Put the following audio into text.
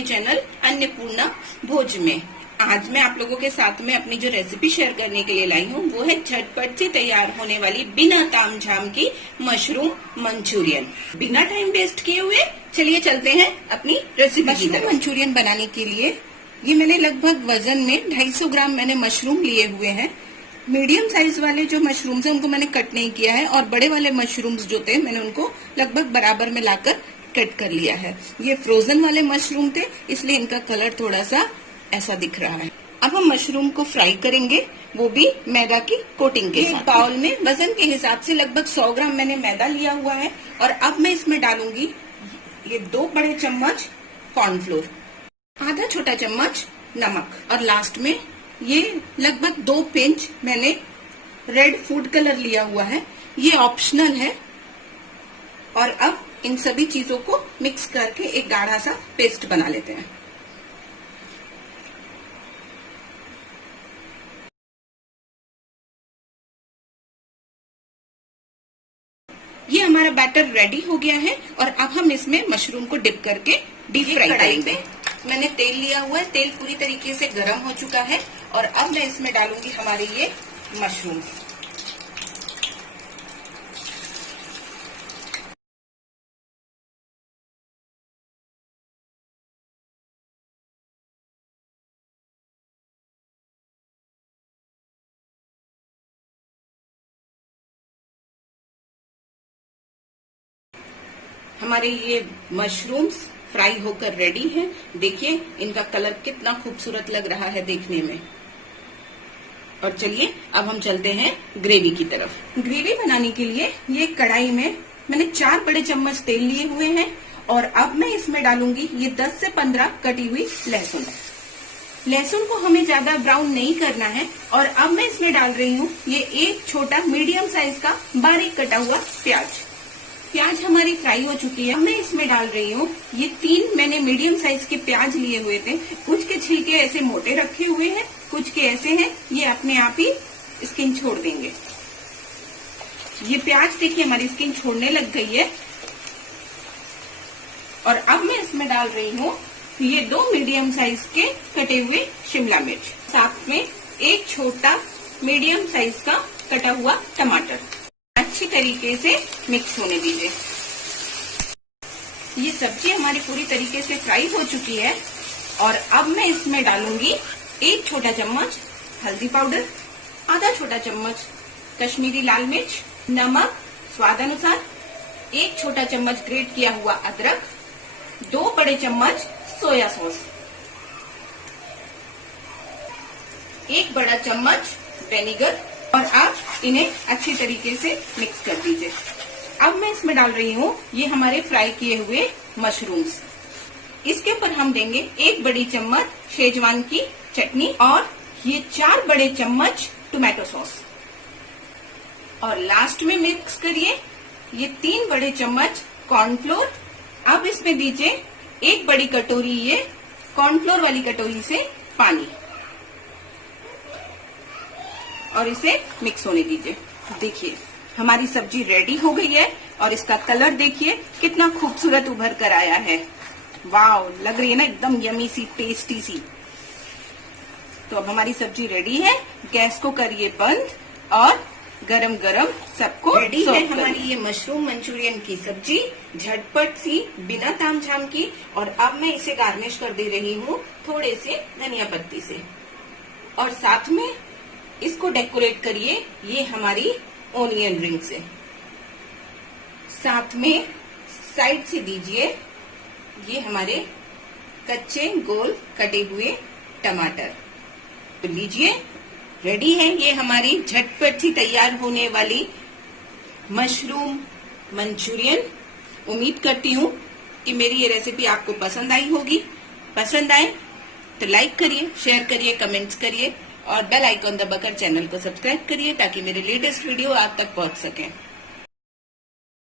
अपने चैनल अन्नपूर्णा भोज में। आज मैं आप लोगों के साथ में अपनी जो रेसिपी शेयर करने के लिए लाई हूँ वो है झटपट से तैयार होने वाली बिना तामझाम की मशरूम मंचूरियन। बिना टाइम वेस्ट किए हुए चलिए चलते हैं अपनी रेसिपी की तरफ। मंचूरियन बनाने के लिए ये मैंने लगभग वजन में 250 ग्राम मैंने मशरूम लिए हुए हैं। मीडियम साइज वाले जो मशरूम्स हैं उनको मैंने कट नहीं किया है और बड़े वाले मशरूम्स जो थे मैंने उनको लगभग बराबर में लाकर कट कर लिया है। ये फ्रोजन वाले मशरूम थे इसलिए इनका कलर थोड़ा सा ऐसा दिख रहा है। अब हम मशरूम को फ्राई करेंगे, वो भी मैदा की कोटिंग के साथ। बाउल में वजन के हिसाब से लगभग 100 ग्राम मैंने मैदा लिया हुआ है और अब मैं इसमें डालूंगी ये 2 बड़े चम्मच कॉर्नफ्लोर, आधा छोटा चम्मच नमक और लास्ट में ये लगभग 2 पिंच मैंने रेड फूड कलर लिया हुआ है। ये ऑप्शनल है। और अब इन सभी चीजों को मिक्स करके एक गाढ़ा सा पेस्ट बना लेते हैं। ये हमारा बैटर रेडी हो गया है और अब हम इसमें मशरूम को डिप करके डीप फ्राई करेंगे। मैंने तेल लिया हुआ है, तेल पूरी तरीके से गर्म हो चुका है और अब मैं इसमें डालूंगी हमारे ये मशरूम। हमारे ये मशरूम्स फ्राई होकर रेडी हैं। देखिए इनका कलर कितना खूबसूरत लग रहा है देखने में। और चलिए अब हम चलते हैं ग्रेवी की तरफ। ग्रेवी बनाने के लिए ये कढ़ाई में मैंने 4 बड़े चम्मच तेल लिए हुए हैं और अब मैं इसमें डालूंगी ये 10 से 15 कटी हुई लहसुन। लहसुन को हमें ज्यादा ब्राउन नहीं करना है। और अब मैं इसमें डाल रही हूँ ये एक छोटा मीडियम साइज का बारीक कटा हुआ प्याज। प्याज हमारी फ्राई हो चुकी है। मैं इसमें डाल रही हूँ ये 3 मैंने मीडियम साइज के प्याज लिए हुए थे। कुछ के छिलके ऐसे मोटे रखे हुए हैं, कुछ के ऐसे हैं, ये अपने आप ही स्किन छोड़ देंगे। ये प्याज देखिए हमारी स्किन छोड़ने लग गई है। और अब मैं इसमें डाल रही हूँ ये 2 मीडियम साइज के कटे हुए शिमला मिर्च, साथ में एक छोटा मीडियम साइज का कटा हुआ टमाटर। अच्छी तरीके से मिक्स होने दीजिए। ये सब्जी हमारी पूरी तरीके से फ्राई हो चुकी है और अब मैं इसमें डालूंगी एक छोटा चम्मच हल्दी पाउडर, आधा छोटा चम्मच कश्मीरी लाल मिर्च, नमक स्वाद अनुसार, एक छोटा चम्मच ग्रेट किया हुआ अदरक, 2 बड़े चम्मच सोया सॉस, 1 बड़ा चम्मच विनेगर और आप इन्हें अच्छी तरीके से मिक्स कर दीजिए। अब मैं इसमें डाल रही हूँ ये हमारे फ्राई किए हुए मशरूम्स। इसके ऊपर हम देंगे 1 बड़ी चम्मच शेजवान की चटनी और ये 4 बड़े चम्मच टोमेटो सॉस। और लास्ट में मिक्स करिए ये 3 बड़े चम्मच कॉर्नफ्लोर। अब इसमें दीजिए 1 बड़ी कटोरी ये कॉर्नफ्लोर वाली कटोरी से पानी और इसे मिक्स होने दीजिए। देखिए हमारी सब्जी रेडी हो गई है और इसका कलर देखिए कितना खूबसूरत उभर कर आया है। वाव, लग रही है ना एकदम यमी सी, टेस्टी सी। तो अब हमारी सब्जी रेडी है। गैस को करिए बंद और गरम गरम सबको रेडी है हमारी ये मशरूम मंचूरियन की सब्जी, झटपट सी बिना तामझाम की। और अब मैं इसे गार्निश कर दे रही हूँ थोड़े से धनिया पत्ती से और साथ में इसको डेकोरेट करिए ये हमारी ओनियन रिंग से। साथ में साइड से दीजिए ये हमारे कच्चे गोल कटे हुए टमाटर। तो लीजिए रेडी है ये हमारी झटपट सी तैयार होने वाली मशरूम मंचूरियन। उम्मीद करती हूँ कि मेरी ये रेसिपी आपको पसंद आई होगी। पसंद आए तो लाइक करिए, शेयर करिए, कमेंट्स करिए और बेल आइकॉन दबाकर चैनल को सब्सक्राइब करिए ताकि मेरे लेटेस्ट वीडियो आप तक पहुंच सके।